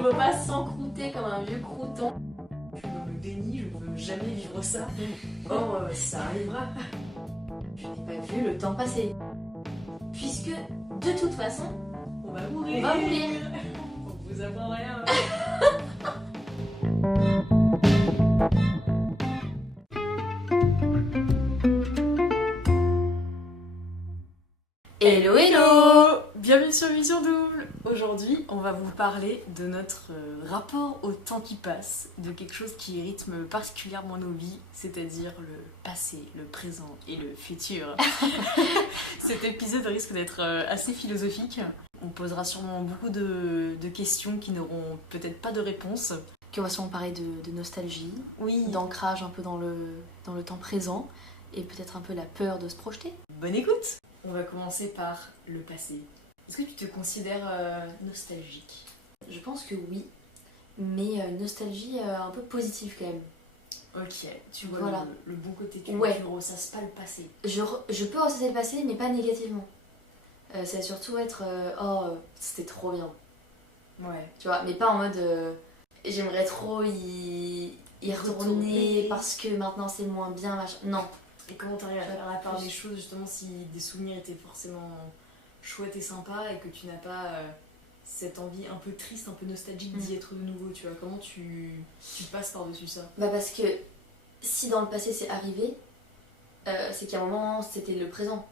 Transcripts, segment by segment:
ne veux pas s'encrouter comme un vieux crouton. Je suis dans le déni, je ne veux jamais vivre ça. Or, ça arrivera. Je n'ai pas vu le temps passer. Puisque, de toute façon, On va mourir. on va mourir. On vous apprend rien. Hello, hello! Bienvenue sur Vision Double. Aujourd'hui, on va vous parler de notre rapport au temps qui passe, de quelque chose qui rythme particulièrement nos vies, c'est-à-dire le passé, le présent et le futur. Cet épisode risque d'être assez philosophique. On posera sûrement beaucoup de questions qui n'auront peut-être pas de réponse. Puis on va sûrement parler de nostalgie, Oui, d'ancrage un peu dans le temps présent, et peut-être un peu la peur de se projeter. bonne écoute. On va commencer par le passé. Est-ce que tu te considères nostalgique? Je pense que oui, mais une nostalgie un peu positive quand même. Ok, tu vois Voilà. le bon côté, tu Ouais. ne ressasses pas le passé. Je peux ressasser le passé, mais pas négativement. Ça va surtout être c'était trop bien, Ouais. tu vois, mais pas en mode j'aimerais trop y retourner parce que maintenant c'est moins bien, machin. Non. Et comment t'arrives à faire la part Plus. des choses, justement, si des souvenirs étaient forcément chouettes et sympas et que tu n'as pas cette envie un peu triste, un peu nostalgique d'y être de nouveau, tu vois? Comment tu passes par-dessus ça? Bah parce que si dans le passé c'est arrivé, c'est qu'à un moment c'était le présent.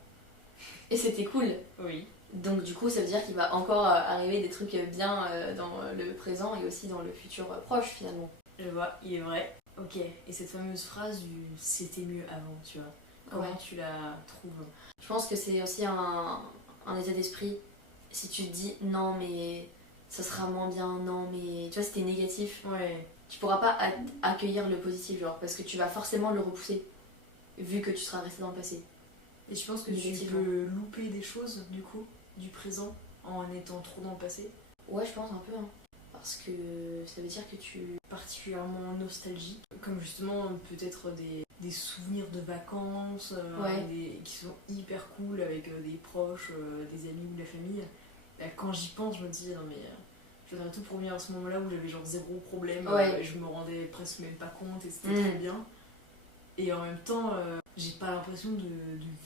Et c'était cool. Oui. Donc du coup ça veut dire qu'il va encore arriver des trucs bien dans le présent et aussi dans le futur proche finalement. Je vois, il est vrai. Ok, et cette fameuse phrase du « c'était mieux avant », tu vois? Comment Ouais. tu la trouves? Je pense que c'est aussi un état d'esprit. Si tu te dis non mais ça sera moins bien, non mais tu vois c'était négatif, Ouais. tu pourras pas accueillir le positif genre parce que tu vas forcément le repousser vu que tu seras resté dans le passé. Et je pense que tu Négativement. peux louper des choses, du coup, du présent, en étant trop dans le passé. Ouais je pense un peu hein. Parce que ça veut dire que tu... Particulièrement nostalgique, comme justement peut-être des souvenirs de vacances Ouais. qui sont hyper cool avec des proches, des amis ou de la famille. Quand j'y pense, je me dis non mais je donnerais tout pour venir à ce moment-là où j'avais genre zéro problème, Ouais. je me rendais presque même pas compte et c'était Mm. trop bien. Et en même temps, j'ai pas l'impression de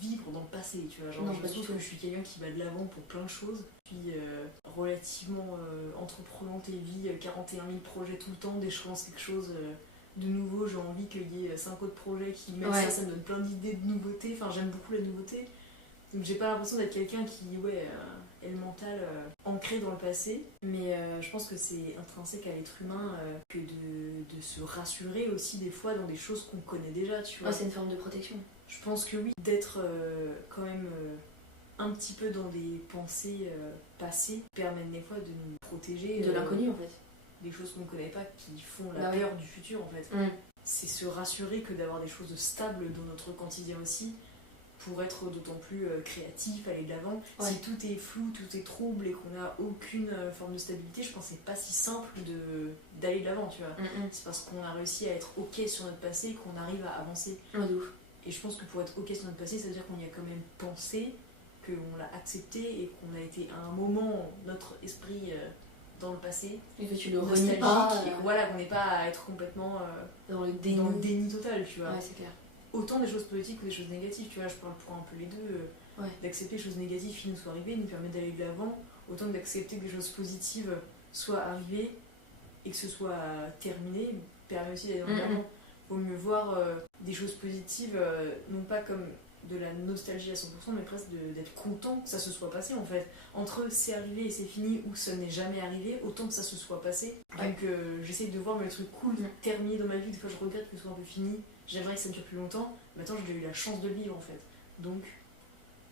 vivre dans le passé, tu vois. Genre, Non, je pas du trouve tout. que je suis quelqu'un qui va de l'avant pour plein de choses. Puis relativement entreprenante et vie 41 000 projets tout le temps. Dès que je commence quelque chose de nouveau, j'ai envie qu'il y ait 5 autres projets qui mettent Ouais. ça me donne plein d'idées de nouveautés. Enfin, j'aime beaucoup la nouveauté. Donc j'ai pas l'impression d'être quelqu'un qui, est le mental ancré dans le passé. Mais je pense que c'est intrinsèque à l'être humain que de se rassurer aussi des fois dans des choses qu'on connaît déjà, tu vois. Ouais, c'est une forme de protection. Je pense que oui, d'être quand même un petit peu dans des pensées passées permet des fois de nous protéger De l'inconnu en fait. des choses qu'on ne connaît pas qui font la Bah oui. peur du futur en fait. Mm. C'est se rassurer que d'avoir des choses stables dans notre quotidien aussi pour être d'autant plus créatif, aller de l'avant. Ouais. Si tout est flou, tout est trouble et qu'on n'a aucune forme de stabilité, je pense que c'est pas si simple d'aller de l'avant, tu vois. Mm, C'est parce qu'on a réussi à être ok sur notre passé qu'on arrive à avancer. Ouais, de ouf. Et je pense que pour être ok sur notre passé, ça veut dire qu'on y a quand même pensé, qu'on l'a accepté et qu'on a été à un moment, notre esprit dans le passé, Et que tu le renies nostalgique, pas et que voilà, qu'on n'est pas à être complètement dans le déni. dans le déni total, tu vois. Ouais, c'est clair. Autant des choses positives que des choses négatives, tu vois, je parle pour un peu les deux. Ouais. D'accepter les choses négatives qui nous sont arrivées nous permet d'aller de l'avant, autant que d'accepter que des choses positives soient arrivées et que ce soit terminé, permet aussi d'aller de l'avant. Vaut mieux voir des choses positives, non pas comme de la nostalgie à 100%, mais presque d'être content que ça se soit passé en fait. Entre c'est arrivé et c'est fini ou ça n'est jamais arrivé, autant que ça se soit passé. Ouais. Donc j'essaye de voir le truc cool terminé dans ma vie, des fois je regrette que ce soit un peu fini, j'aimerais que ça ne dure plus longtemps, mais attends, j'ai eu la chance de le vivre en fait. Donc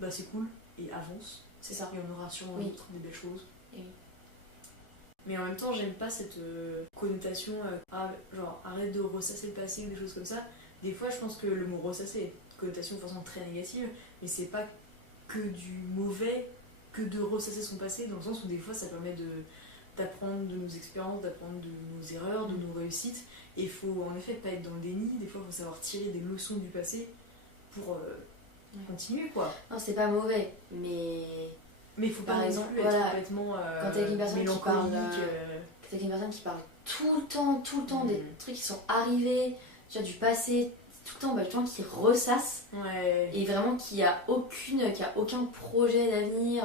bah c'est cool et avance, C'est ça. et on aura sûrement Oui. d'autres des belles choses. Et oui. Mais en même temps, j'aime pas cette connotation genre arrête de ressasser le passé ou des choses comme ça. Des fois, je pense que le mot ressasser est une connotation de façon très négative, mais c'est pas que du mauvais que de ressasser son passé, dans le sens où des fois ça permet d'apprendre de nos expériences, d'apprendre de nos erreurs, de nos réussites. Et il faut en effet pas être dans le déni, des fois il faut savoir tirer des leçons du passé pour continuer quoi. Non, c'est pas mauvais, mais Mais il faut Par pas exemple, non plus voilà, être complètement quand t'es avec une personne qui parle, mélancolique, t'es avec une personne qui parle tout le temps des Mhm. trucs qui sont arrivés, tu vois, du passé, tout le temps, bah, justement, qui ressasse Ouais. et vraiment qui a aucun projet d'avenir,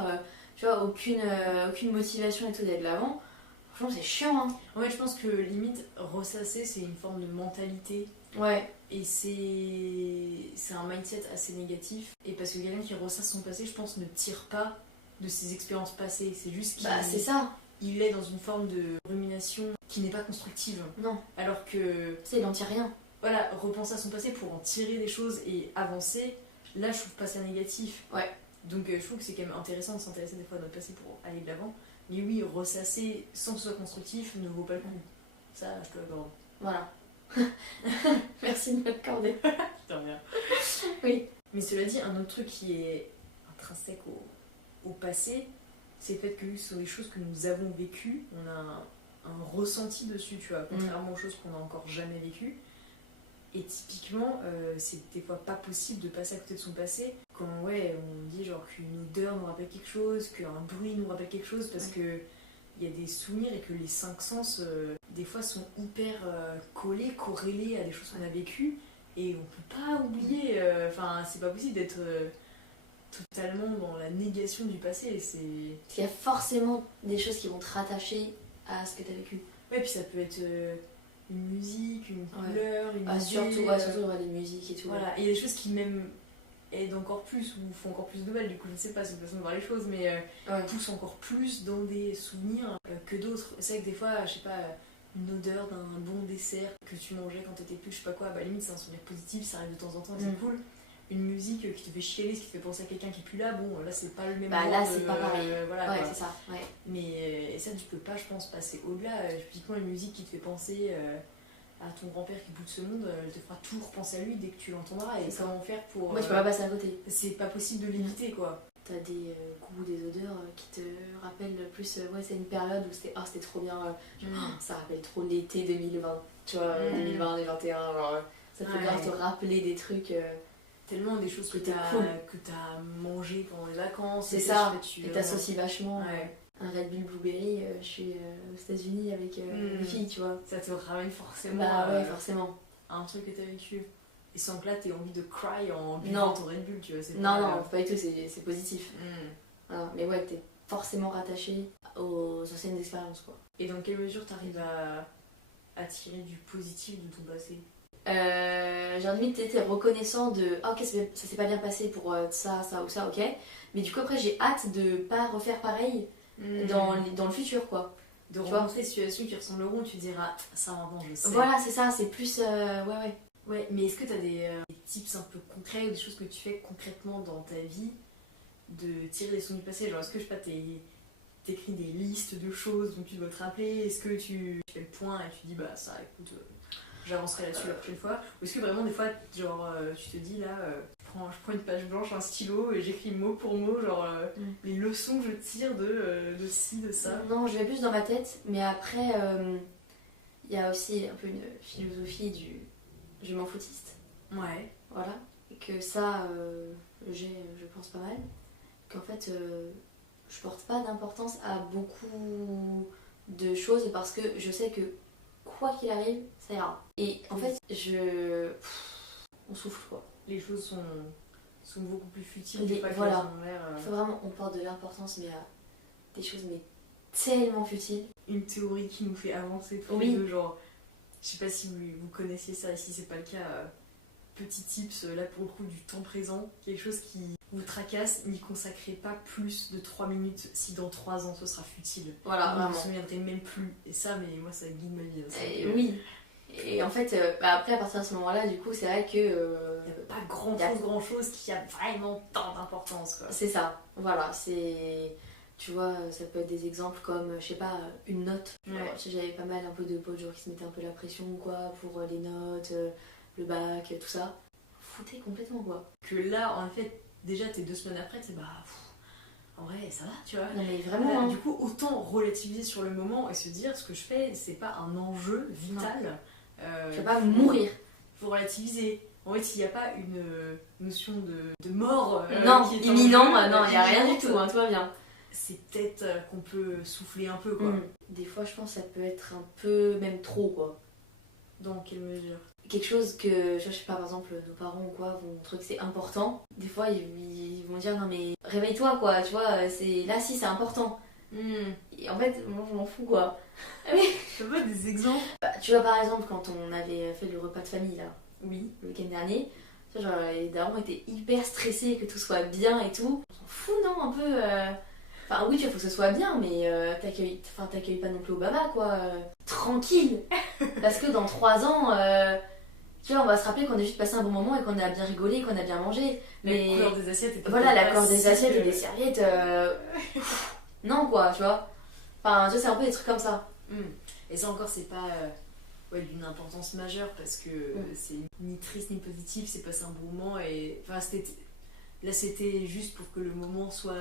tu vois, aucune motivation et tout d'aller de l'avant. Franchement, c'est chiant, hein. En fait, je pense que limite, ressasser, c'est une forme de mentalité. Ouais, Et c'est un mindset assez négatif. Et parce que quelqu'un qui ressasse son passé, je pense, ne tire pas de ses expériences passées. C'est juste qu'il bah c'est ça. il est dans une forme de rumination qui n'est pas constructive. Non, Alors que, c'est il en tire rien. voilà, repenser à son passé pour en tirer des choses et avancer, là, je trouve pas ça négatif. Ouais. Donc, je trouve que c'est quand même intéressant de s'intéresser des fois à notre passé pour aller de l'avant. Mais oui, ressasser sans que ce soit constructif ne vaut pas le coup. Ça, je te l'accorde. Voilà. Merci de m'accorder. Putain, bien. Oui. Mais cela dit, un autre truc qui est intrinsèque au passé, c'est le fait que ce sont des choses que nous avons vécues. On a un ressenti dessus, tu vois, contrairement aux choses qu'on n'a encore jamais vécues. Et typiquement, c'est des fois pas possible de passer à côté de son passé quand ouais, on dit genre qu'une odeur nous rappelle quelque chose, qu'un bruit nous rappelle quelque chose, parce que il y a des souvenirs et que les cinq sens, des fois, sont hyper collés, corrélés à des choses qu'on a vécues. Et on peut pas oublier, enfin, c'est pas possible d'être totalement dans la négation du passé. Parce qu'il y a forcément des choses qui vont te rattacher à ce que tu as vécu. Ouais, puis ça peut être une musique, une couleur, une idée. Surtout des musiques et tout. Voilà, et il y a des choses qui même aident encore plus ou font encore plus de mal, du coup, je ne sais pas, c'est une façon de voir les choses, mais poussent encore plus dans des souvenirs que d'autres. C'est vrai que des fois, je sais pas, une odeur d'un bon dessert que tu mangeais quand t'étais plus, je sais pas quoi, bah limite c'est un souvenir positif, ça arrive de temps en temps, c'est cool. Une musique qui te fait chialer, qui te fait penser à quelqu'un qui est plus là, bon là c'est pas le même bah là c'est pas pareil. Voilà, ouais, quoi. c'est ça. Ouais. Mais et ça tu peux pas, je pense, passer au-delà. Typiquement une musique qui te fait penser à ton grand-père qui bout de ce monde, elle te fera toujours penser à lui dès que tu l'entendras. Et comment faire pour. Moi tu peux pas passer à côté. C'est pas possible de l'éviter quoi. T'as des goûts, des odeurs qui te rappellent plus. Ouais, c'est une période où c'était trop bien. Ça rappelle trop l'été 2020, tu vois, 2020, 2021. Genre, ça peut bien te rappeler des trucs. Tellement des choses que t'as mangé pendant les vacances. C'est ça, et t'associes vachement. Ouais. Un Red Bull Blueberry, je suis aux États-Unis avec une fille, tu vois. Ça te ramène forcément. Bah ouais, forcément. À un truc que t'as vécu. Et sans que là t'aies envie de cry en buvant ton Red Bull, tu vois. Non, pas du tout, c'est positif. Voilà. Mais ouais, t'es forcément rattaché aux anciennes expériences, quoi. Et dans quelle mesure t'arrives à tirer du positif de ton passé? J'ai limite été reconnaissant de ok, ça s'est pas bien passé pour ça ou ça, ok. Mais du coup, après, j'ai hâte de pas refaire pareil dans le futur, quoi. De rencontrer des situations qui ressembleront, tu diras ça maintenant, je sais. Voilà, c'est ça, c'est plus. Ouais. Ouais, mais est-ce que t'as des tips un peu concrets ou des choses que tu fais concrètement dans ta vie de tirer des leçons du passé? Genre, est-ce que je sais pas, t'écris des listes de choses dont tu dois te rappeler? Est-ce que tu fais le point et tu dis bah ça, écoute. J'avancerai là-dessus la prochaine fois. Ou est-ce que vraiment des fois, genre, tu te dis là, je prends une page blanche, un stylo et j'écris mot pour mot, genre, les leçons que je tire de ci, de ça? Non, je vais plus dans ma tête, mais après, il y a aussi un peu une philosophie du m'en foutiste. Ouais. Voilà. Et que ça, j'ai, je pense, pas mal. Qu'en fait, je porte pas d'importance à beaucoup de choses parce que je sais que quoi qu'il arrive, ça ira. Et en fait, on souffle quoi. Les choses sont beaucoup plus futiles. Voilà. Faut vraiment, on porte de l'importance, mais à des choses mais tellement futiles. Une théorie qui nous fait avancer tous les deux, genre, je sais pas si vous connaissiez ça, et si c'est pas le cas, petit tips, là pour le coup, du temps présent, quelque chose qui vous tracasse, n'y consacrez pas plus de 3 minutes si dans 3 ans ce sera futile. Voilà, vous vraiment. ne vous souviendrez même plus. Et ça, mais moi, ça guide ma vie. Oui. Et en fait, après, à partir de ce moment-là, du coup, c'est vrai que. Il n'y a pas grand chose qui a vraiment tant d'importance, quoi. C'est ça. Voilà, c'est. Tu vois, ça peut être des exemples comme, je sais pas, une note. J'avais pas mal un peu de potes, genre qui se mettaient un peu la pression, quoi, pour les notes, le bac, tout ça. Foutez complètement, quoi. Que là, en fait, déjà, t'es 2 semaines après, tu sais, bah. En vrai, ça va, tu vois. Non, mais vraiment. Du coup, autant relativiser sur le moment et se dire, ce que je fais, c'est pas un enjeu vital. Je vais pas mourir. Faut relativiser. En fait, s'il n'y a pas une notion de mort non, qui est imminent, en jeu, non, il n'y a rien du tout, hein, tout va bien. c'est peut-être qu'on peut souffler un peu, quoi. Des fois, je pense que ça peut être un peu même trop, quoi. Dans quelle mesure? Quelque chose que, je sais pas, par exemple, nos parents ou quoi vont montrer que c'est important. Des fois, ils vont dire non mais réveille-toi, quoi, tu vois, là si c'est important. Et en fait, moi je m'en fous, quoi. Tu veux pas des exemples? Bah, tu vois, par exemple, quand on avait fait le repas de famille, là, Oui. le week-end dernier, tu vois, genre, les darons étaient hyper stressés que tout soit bien et tout. On s'en fout, non, un peu Enfin, oui, tu vois, faut que ce soit bien, mais t'accueilles pas non plus Obama, quoi. Tranquille. Parce que dans 3 ans, tu vois, on va se rappeler qu'on a juste passé un bon moment et qu'on a bien rigolé, qu'on a bien mangé. Mais La couleur des assiettes était voilà, la pas couleur des si, assiettes et des serviettes, non, quoi, tu vois. Enfin, tu vois, c'est un peu des trucs comme ça. Et ça encore, c'est pas d'une importance majeure parce que c'est ni triste ni positif, c'est passé un bon moment et enfin c'était juste pour que le moment soit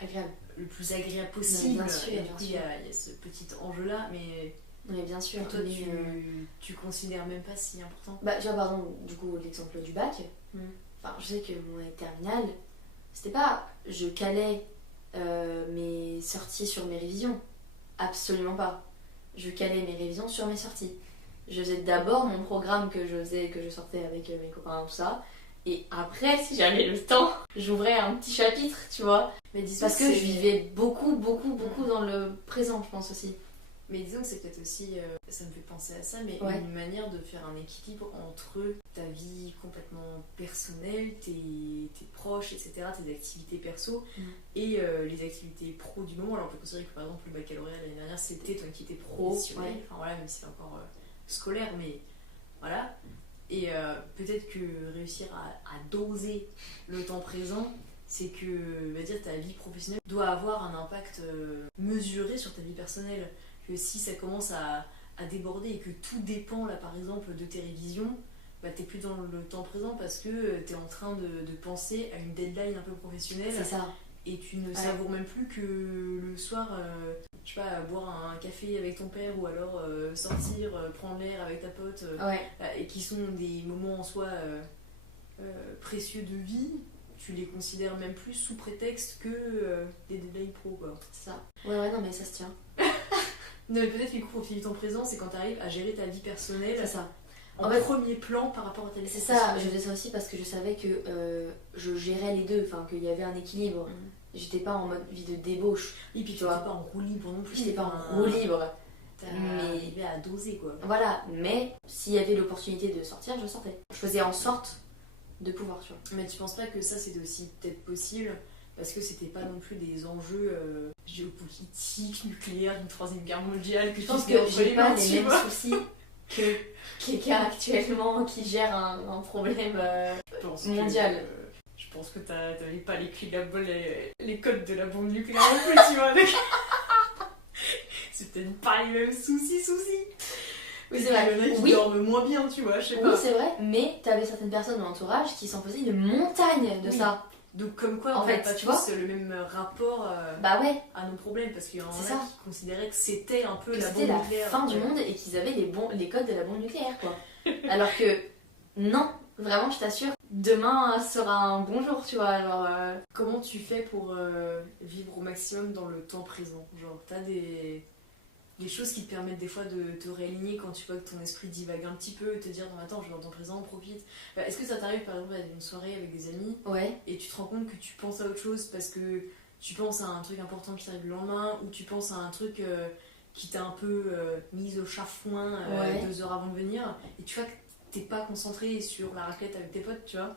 agréable, le plus agréable possible. Bien sûr, et du coup, il y a ce petit enjeu là, mais bien sûr. toi, tu considères même pas si important. Bah, tu vois, par exemple, du coup, l'exemple du bac. Enfin, je sais que mon année terminale, c'était pas je calais mes sorties sur mes révisions. Absolument pas. Je calais mes révisions sur mes sorties. Je faisais d'abord mon programme que je sortais avec mes copains, tout ça. Et après, si j'avais le temps, j'ouvrais un petit chapitre, tu vois. Mais disons parce que je vivais beaucoup dans le présent, je pense aussi. Mais disons que c'est peut-être aussi, ça me fait penser à ça, mais une manière de faire un équilibre entre ta vie complètement personnelle, tes proches, etc., tes activités perso, et les activités pro du moment. Alors on peut considérer que par exemple le baccalauréat l'année dernière c'était ton activité professionnelle, enfin voilà, même si c'est encore scolaire, mais voilà. Et peut-être que réussir à doser le temps présent, c'est que dire, ta vie professionnelle doit avoir un impact mesuré sur ta vie personnelle. Que si ça commence à déborder et que tout dépend, là par exemple, de tes révisions, bah, t'es plus dans le temps présent parce que t'es en train de penser à une deadline un peu professionnelle. C'est ça. Et tu ne savoures même plus que le soir, je sais pas, boire un café avec ton père ou alors sortir, prendre l'air avec ta pote, et qui sont des moments en soi précieux de vie. Tu les considères même plus sous prétexte que des deadlines pro, quoi. C'est ça. Ouais, non, mais ça se tient. Non, mais peut-être que du coup, profiter du temps présent, c'est quand tu arrives à gérer ta vie personnelle. C'est ça. En fait, premier plan par rapport à ta vie professionnelle. C'est ça, je faisais ça aussi parce que je savais que je gérais les deux, enfin qu'il y avait un équilibre. J'étais pas en mode vie de débauche. Et puis tu vois, pas en roue libre non plus. J'étais pas en roue libre. Mais il à doser, quoi. Voilà, mais s'il y avait l'opportunité de sortir, je sortais. Je faisais en sorte de pouvoir, tu vois. Mais tu penses pas que ça c'était aussi peut-être possible parce que c'était pas non plus des enjeux géopolitiques, nucléaires, d'une troisième guerre mondiale que je pense que j'ai pas les mêmes soucis que quelqu'un actuellement qui gère un problème mondial. Je pense que t'avais pas les clés les codes de la bombe nucléaire non plus, tu vois. C'est peut-être pas les mêmes soucis. Oui, c'est vrai. Il y en a qui dorment moins bien, tu vois, je sais pas. Oui, c'est vrai, mais t'avais certaines personnes dans l'entourage qui s'en faisaient une montagne de ça. Donc, comme quoi, en fait, pas tu tous vois le même rapport à nos problèmes, parce qu'il y en a qui considéraient que c'était un peu la bombe nucléaire. C'était la fin du monde et qu'ils avaient les codes de la bombe nucléaire, quoi. Alors que, non, vraiment, je t'assure, demain sera un bon jour, tu vois. Genre, comment tu fais pour vivre au maximum dans le temps présent? Genre, t'as des choses qui te permettent des fois de te réaligner quand tu vois que ton esprit divague un petit peu, te dire non attends, je vais dans ton présent, profite. Est-ce que ça t'arrive par exemple à une soirée avec des amis et tu te rends compte que tu penses à autre chose parce que tu penses à un truc important qui t'arrive le lendemain ou tu penses à un truc qui t'a un peu mise au chafouin 2 heures avant de venir et tu vois que t'es pas concentré sur la raclette avec tes potes, tu vois.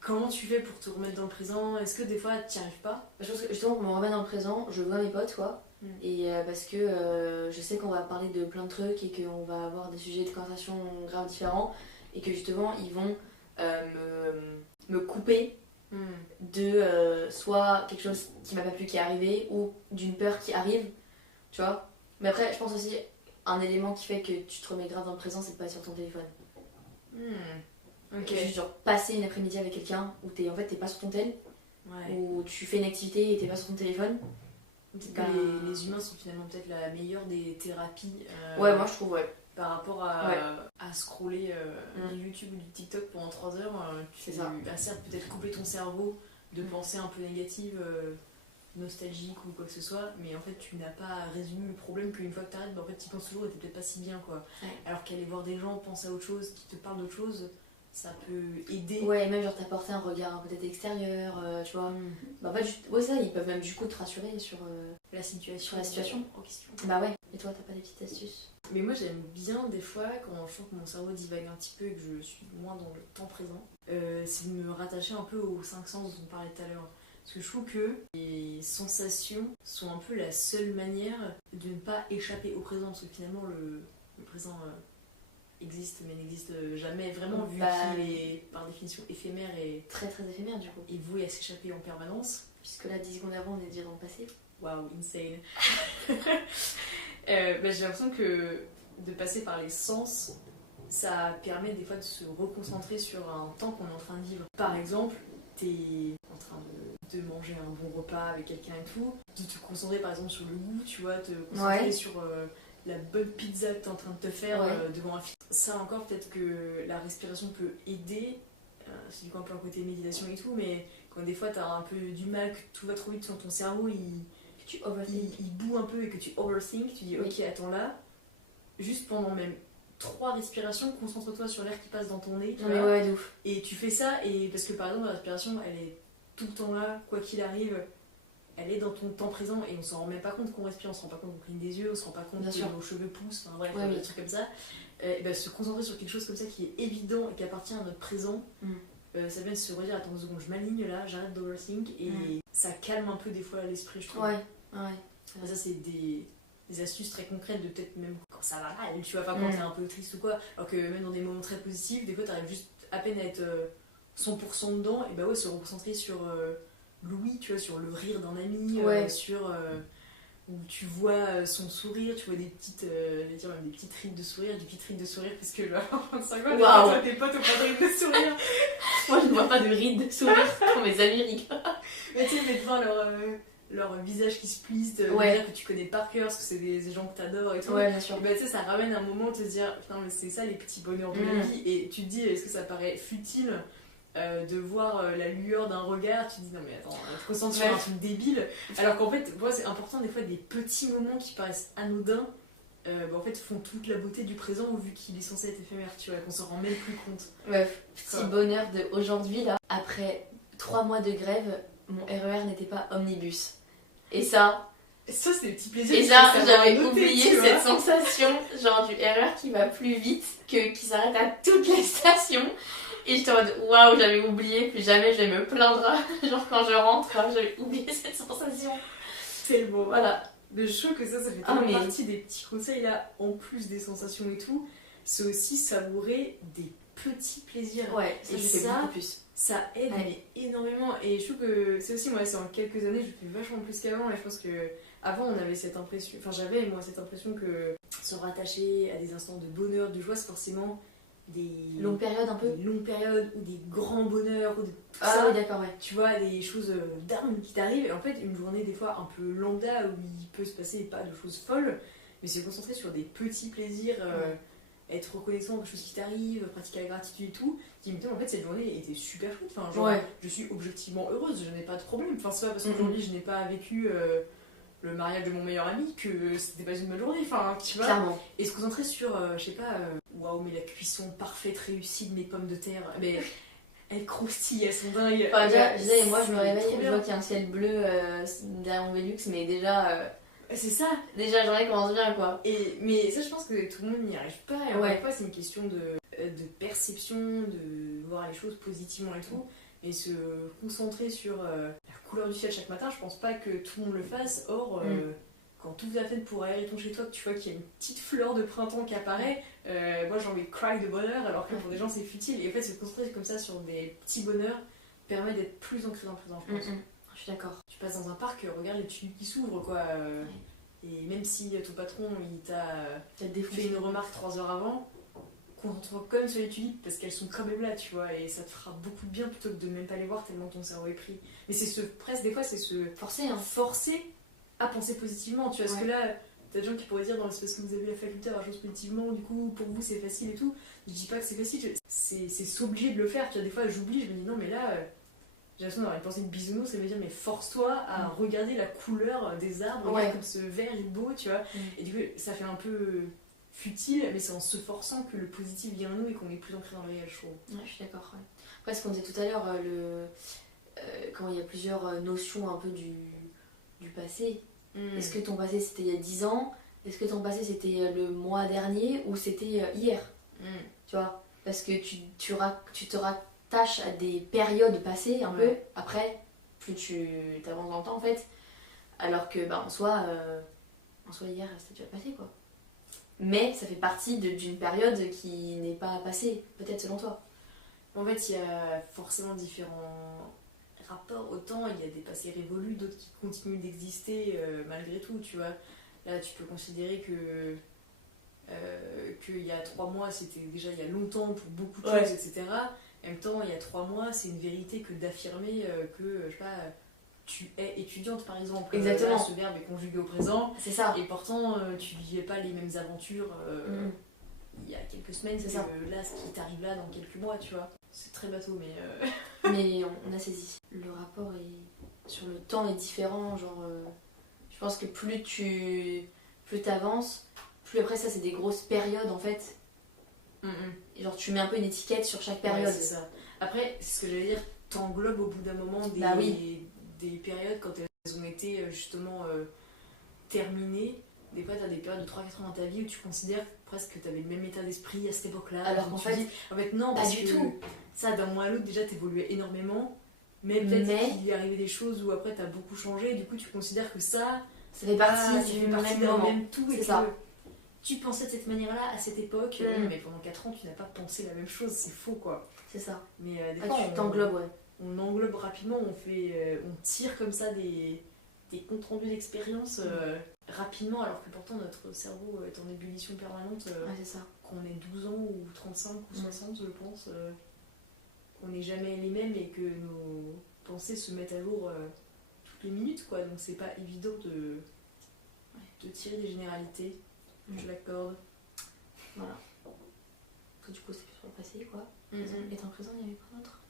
Comment tu fais pour te remettre dans le présent? Est-ce que des fois t'y arrives pas? Je pense que justement pour me remettre dans le présent, je vois mes potes quoi. Et parce que je sais qu'on va parler de plein de trucs et qu'on va avoir des sujets de conversation grave différents et que justement ils vont me couper de soit quelque chose qui m'a pas plu qui est arrivé ou d'une peur qui arrive, tu vois. Mais après je pense aussi un élément qui fait que tu te remets grave dans le présent, c'est de pas être sur ton téléphone. Juste genre passer une après-midi avec quelqu'un où t'es pas sur ton tel, où tu fais une activité et t'es pas sur ton téléphone. Les humains sont finalement peut-être la meilleure des thérapies. Moi je trouve, par rapport à scroller du YouTube ou du TikTok pendant 3 heures. Tu vas certes peut-être couper ton cerveau de pensées un peu négatives nostalgique ou quoi que ce soit, mais en fait tu n'as pas résolu le problème qu'une fois que t'arrêtes, bah en fait tu penses toujours et t'es peut-être pas si bien quoi. Ouais. Alors qu'aller voir des gens, penser à autre chose, qui te parlent d'autre chose, ça peut aider. Ouais, même genre t'apporter un regard peut-être extérieur, tu vois. Bah en fait, ouais, ça, ils peuvent même du coup te rassurer sur La situation. sur la situation en question. Bah ouais, et toi, t'as pas des petites astuces? Mais moi j'aime bien des fois quand je sens que mon cerveau divague un petit peu et que je suis moins dans le temps présent, c'est de me rattacher un peu aux cinq sens dont on parlait tout à l'heure. Parce que je trouve que les sensations sont un peu la seule manière de ne pas échapper au présent. Parce que finalement le présent existe mais n'existe jamais vraiment vu Bah, qu'il est par définition éphémère et très très éphémère du coup. voué à s'échapper en permanence. Puisque là, 10 secondes avant, on est déjà dans le passé. Waouh, insane. J'ai l'impression que de passer par les sens, ça permet des fois de se reconcentrer sur un temps qu'on est en train de vivre. Par exemple, t'es en train de manger un bon repas avec quelqu'un et tout, de te concentrer par exemple sur le goût, tu vois, te concentrer sur la bonne pizza que t'es en train de te faire devant un film. Ça encore, peut-être que la respiration peut aider. C'est du coup un peu un côté méditation et tout, mais quand des fois t'as un peu du mal, que tout va trop vite sur ton cerveau, il boue un peu et que tu overthink, tu dis ok, attends là, juste pendant même 3 respirations, concentre-toi sur l'air qui passe dans ton nez, tu vois, ouais, de ouf. et tu fais ça, et parce que par exemple la respiration elle est tout le temps là, quoi qu'il arrive, elle est dans ton temps présent et on s'en rend même pas compte qu'on respire, on se rend pas compte qu'on cligne des yeux, on se rend pas compte que nos cheveux poussent, enfin bref, des trucs comme ça. Se concentrer sur quelque chose comme ça qui est évident et qui appartient à notre présent, ça vient de se redire attends 2 secondes, je m'aligne là, j'arrête d'overthink et ça calme un peu des fois l'esprit, je trouve. Ça c'est des astuces très concrètes de peut-être même quand ça va mal, tu vois, enfin quand t'es un peu triste ou quoi, alors que même dans des moments très positifs, des fois t'arrives juste à peine à être 100% dedans, et bah ouais, se reconcentrer sur l'ouïe, tu vois, sur le rire d'un ami, sur où tu vois son sourire, tu vois des petites, je vais dire même des petites rides de sourire, parce que là, en 25 ans, tes potes ont pas de rides de sourire. Moi je ne vois pas de rides de sourire quand mes amis rigolent. Mais tu sais, mais devant leur visage qui se plisse, dire que tu connais par cœur, parce que c'est des gens que t'adores et tout. Ouais, bien sûr. Et bah, tu sais, ça ramène un moment de te dire, putain, mais c'est ça les petits bonheurs de la vie. Et tu te dis, est-ce que ça paraît futile de voir la lueur d'un regard? Tu te dis, non, mais attends, tu te concentres sur un truc débile. Alors qu'en fait, moi, c'est important, des fois, des petits moments qui paraissent anodins. En fait, font toute la beauté du présent vu qu'il est censé être éphémère, tu vois, qu'on s'en rend même plus compte. Petit bonheur de aujourd'hui, là, après 3 mois de grève, mon RER n'était pas omnibus. Et ça c'est des petits plaisirs. Et ça, j'avais oublié cette sensation, genre du RER qui va plus vite, qui s'arrête à toutes les stations. Et j'étais en mode waouh, j'avais oublié, plus jamais je vais me plaindre. Genre quand je rentre, j'avais oublié cette sensation. Tellement. Voilà. Mais je trouve que ça fait tellement partie des petits conseils là, en plus des sensations et tout. C'est aussi savourer des petits plaisirs. Ouais, ça, je fais beaucoup plus. Ça aide mais énormément. Et je trouve que c'est aussi, moi, c'est en quelques années, je fais vachement plus qu'avant. Et je pense que avant on avait cette impression, enfin j'avais moi cette impression que se rattacher à des instants de bonheur, de joie, c'est forcément des longues périodes un peu, des longues périodes ou des grands bonheurs ou de tout ça. Oui, d'accord, tu vois, des choses dingues qui t'arrivent. Et en fait, une journée des fois un peu lambda où il peut se passer pas de choses folles, mais se concentrer sur des petits plaisirs, être reconnaissant des choses qui t'arrivent, pratiquer la gratitude et tout, qui me dit en fait cette journée était super chouette. Enfin, genre, je suis objectivement heureuse, je n'ai pas de problème. Enfin, c'est pas parce qu'aujourd'hui je n'ai pas vécu le mariage de mon meilleur ami que c'était pas une bonne journée. Enfin, tu vois. Clairement. Et se concentrer sur, je sais pas, waouh, mais la cuisson parfaite, réussie de mes pommes de terre. Mais elles croustillent, elles sont dingues. Enfin, déjà, moi je me réveille, je vois qu'il y a un ciel bleu derrière mon Velux, mais déjà. C'est ça. Déjà, la journée commence bien, quoi. Mais ça, je pense que tout le monde n'y arrive pas. Et encore une fois, c'est une question de perception, de voir les choses positivement et tout. Et se concentrer sur la couleur du ciel chaque matin, je pense pas que tout le monde le fasse. Or, quand tout va fait pour aérer ton chez toi, que tu vois qu'il y a une petite fleur de printemps qui apparaît, moi j'ai envie de cry de bonheur, alors que pour des gens c'est futile. Et en fait, se concentrer comme ça sur des petits bonheurs permet d'être plus ancré dans le présent, je pense. Je suis d'accord. Tu passes dans un parc, regarde les tulipes qui s'ouvrent, quoi. Et même si ton patron il t'a fait une remarque 3 heures avant, concentre-toi quand même sur les tulipes parce qu'elles sont quand même là, tu vois, et ça te fera beaucoup de bien plutôt que de même pas les voir tellement ton cerveau est pris. Mais c'est presque des fois, c'est se forcer à penser positivement, tu vois, parce que là, t'as des gens qui pourraient dire, non, c'est parce que vous avez la faculté à voir les choses positivement, du coup, pour vous c'est facile et tout. Je dis pas que c'est facile, c'est s'obliger de le faire, tu vois, des fois j'oublie, je me dis non, mais là, j'ai l'impression d'avoir une pensée de bisounours, ça veut dire mais force-toi à regarder la couleur des arbres, regarde comme ce vert est beau, tu vois. Et du coup, ça fait un peu futile, mais c'est en se forçant que le positif vient à nous et qu'on est plus ancré dans le réel, je trouve. Ouais, je suis d'accord. Ouais. Après, ce qu'on disait tout à l'heure, quand il y a plusieurs notions un peu du passé. Est-ce que ton passé c'était il y a 10 ans? Est-ce que ton passé c'était le mois dernier ou c'était hier? Tu vois? Parce que tu te rattaches à des périodes passées un peu. Après, plus tu t'avances dans le temps en fait. Alors que en soi hier c'était déjà passé quoi. Mais ça fait partie d'une période qui n'est pas passée, peut-être selon toi. En fait, il y a forcément différents rapports au temps. Il y a des passés révolus, d'autres qui continuent d'exister malgré tout, tu vois. Là, tu peux considérer que qu'il y a 3 mois, c'était déjà il y a longtemps pour beaucoup de choses, etc. En même temps, il y a 3 mois, c'est une vérité que d'affirmer que, je sais pas, tu es étudiante par exemple. Exactement. Là, ce verbe est conjugué au présent. C'est ça. Et pourtant, tu vivais pas les mêmes aventures il y a quelques semaines. C'est ça. Là, ce qui t'arrive là dans quelques mois, tu vois. C'est très bateau, mais. Mais on a saisi. Le rapport sur le temps est différent. Genre, je pense que plus t'avances, plus après ça, c'est des grosses périodes en fait. Et genre, tu mets un peu une étiquette sur chaque période. Ouais, c'est ça. Après, c'est ce que j'allais dire, t'englobes au bout d'un moment des périodes quand elles ont été justement terminées. Des fois, t'as des périodes de 3-4 ans dans ta vie où tu considères presque que t'avais le même état d'esprit à cette époque-là. Alors qu'en fait, non, pas parce du que tout. Ça, d'un mois à l'autre, déjà, t'évoluais énormément. Mais peut-être qu'il est arrivé des choses où après, t'as beaucoup changé. Du coup, tu considères que ça fait partie du même tout. C'est ça. Tu pensais de cette manière-là à cette époque, mais pendant 4 ans, tu n'as pas pensé la même chose. C'est faux, quoi. C'est ça. Mais des fois, tu t'englobes, ouais. On englobe rapidement, on tire comme ça des comptes rendus d'expérience rapidement, alors que pourtant notre cerveau est en ébullition permanente. C'est ça. Qu'on ait 12 ans ou 35 ou 60, je pense, qu'on n'est jamais les mêmes et que nos pensées se mettent à jour toutes les minutes, quoi. Donc c'est pas évident de tirer des généralités. Je l'accorde. Voilà. Du coup, c'est plus sur le passé, quoi. Et en présent, il y avait quoi d'autre?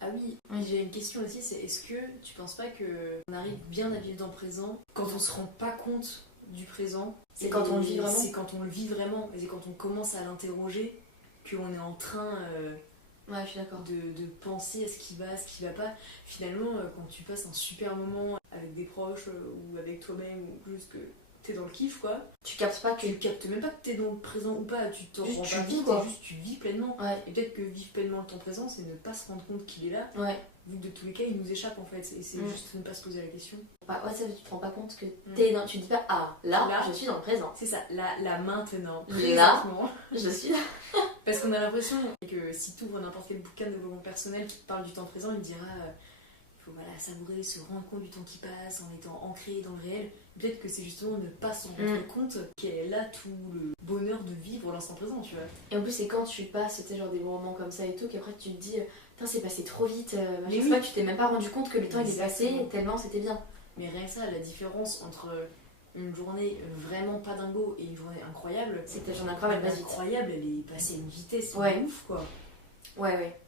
Ah oui, j'ai une question aussi, c'est est-ce que tu penses pas qu'on arrive bien à vivre dans le présent quand on se rend pas compte du présent? C'est quand on le vit vraiment? C'est quand on le vit vraiment, et c'est quand on commence à l'interroger qu'on est en train ouais, je suis d'accord. de penser à ce qui va pas. Finalement, quand tu passes un super moment avec des proches ou avec toi-même, ou juste que t'es dans le kiff, quoi. Tu captes même pas que t'es dans le présent ou pas, tu te rends pas vis, compte, quoi. Juste tu vis pleinement. Ouais. Et peut-être que vivre pleinement le temps présent, c'est ne pas se rendre compte qu'il est là. Ouais. Vu que de tous les cas, il nous échappe en fait. Et c'est juste ne pas se poser la question. Ouais, ça, tu te rends pas compte que t'es dans. Tu dis pas, là, je suis dans le présent. C'est ça, là maintenant. Là, je suis là. Parce qu'on a l'impression que si tu ouvres n'importe quel bouquin de développement personnel qui te parle du temps présent, il te dira il faut savourer, se rendre compte du temps qui passe en étant ancré dans le réel. Peut-être que c'est justement ne pas s'en rendre compte qu'elle est là tout le bonheur de vivre l'instant présent, tu vois. Et en plus, c'est quand tu passes genre des moments comme ça et tout, qu'après tu te dis putain, c'est passé trop vite. Je sais pas, tu t'es même pas rendu compte que le temps il est passé tellement c'était bien. Mais rien que ça, la différence entre une journée vraiment pas dingo et une journée incroyable, c'est que la journée incroyable, elle est passée à une vitesse ouf, quoi. Ouais.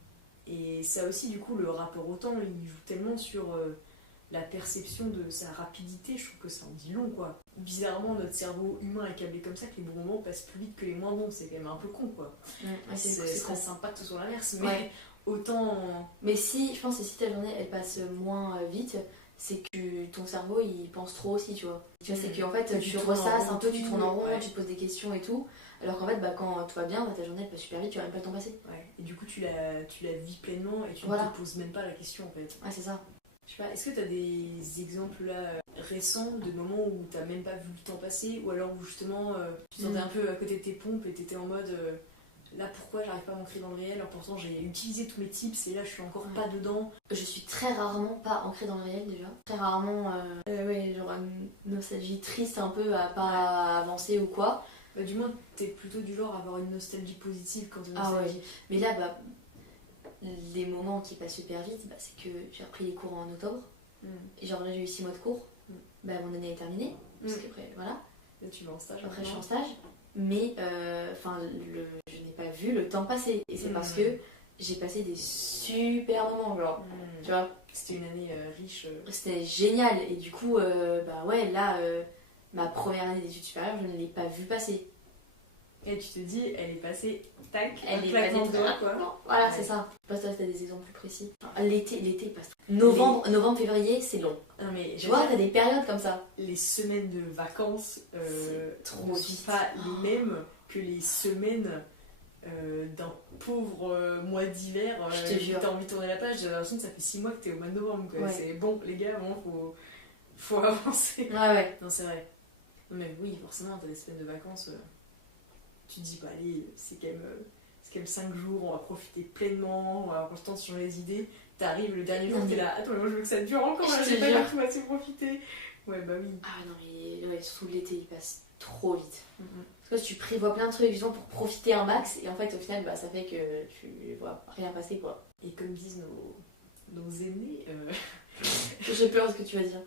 Et ça aussi, du coup, le rapport au temps, il joue tellement sur la perception de sa rapidité. Je trouve que ça en dit long, quoi. Bizarrement, notre cerveau humain est câblé comme ça que les bons moments passent plus vite que les moins bons. C'est quand même un peu con, quoi. C'est très sympa que ce soit l'inverse, mais autant... Mais je pense que si ta journée, elle passe moins vite, c'est que ton cerveau, il pense trop aussi, tu vois. Tu vois, c'est qu'en fait, tu ressasses un peu, tu tournes en rond, tu te poses des questions et tout. Alors qu'en fait, quand tout va bien, ta journée elle passe super vite, tu vas même pas le temps passer. Ouais. Et du coup, tu la vis pleinement et tu ne te poses même pas la question en fait. Ouais, c'est ça. Je sais pas, est-ce que tu as des exemples là récents de moments où tu même pas vu le temps passer ou alors où justement tu te sentais un peu à côté de tes pompes et tu étais en mode là pourquoi j'arrive pas à m'ancrer dans le réel alors pourtant j'ai utilisé tous mes tips et là je suis encore pas dedans. Je suis très rarement pas ancrée dans le réel déjà. Très rarement, genre une nostalgie triste un peu à pas avancer ou quoi. Bah, du moins, t'es plutôt du genre à avoir une nostalgie positive quand t'es nostalgique. Mais là, les moments qui passent super vite, c'est que j'ai repris les cours en octobre. Et genre là, j'ai eu 6 mois de cours. Mon année est terminée. Parce qu'après, voilà. Là, tu vas en stage. Après, je suis en stage. Mais je n'ai pas vu le temps passer. Et c'est parce que j'ai passé des super moments, genre, tu vois. C'était une année riche. C'était génial, et du coup, bah ouais, là, ma première année d'études supérieures, je ne l'ai pas vue passer. Et tu te dis, elle est passée, tac, Elle un est claquement passée de doigts, quoi. Voilà, Ouais. c'est ça. Je sais pas si t'as des exemples plus précis. L'été, il passe. Novembre, février, c'est long. Non, mais Tu vois, t'as des périodes comme ça. les semaines de vacances C'est trop ne sont vite. pas les mêmes que les semaines d'un pauvre mois d'hiver. Je te jure. T'as envie de tourner la page, j'ai l'impression que ça fait 6 mois que t'es au mois de novembre. Quoi. Ouais. C'est bon, les gars, faut avancer. Ouais. Non, c'est vrai. Non, mais oui, forcément, t'as des semaines de vacances. Tu te dis, bah allez, c'est quand même 5 jours, on va profiter pleinement, on va avoir le temps de changer les idées. T'arrives le dernier jour, Non, t'es là, attends, mais moi je veux que ça dure encore, là, Je j'ai te pas jure. du tout assez profité. Ouais, bah oui. Ah non, mais ouais, surtout l'été, il passe trop vite. Parce que tu prévois plein de trucs justement pour profiter un max, et en fait, au final, bah, ça fait que tu vois rien passer, quoi. Et comme disent nos aînés, J'ai peur de ce que tu vas dire.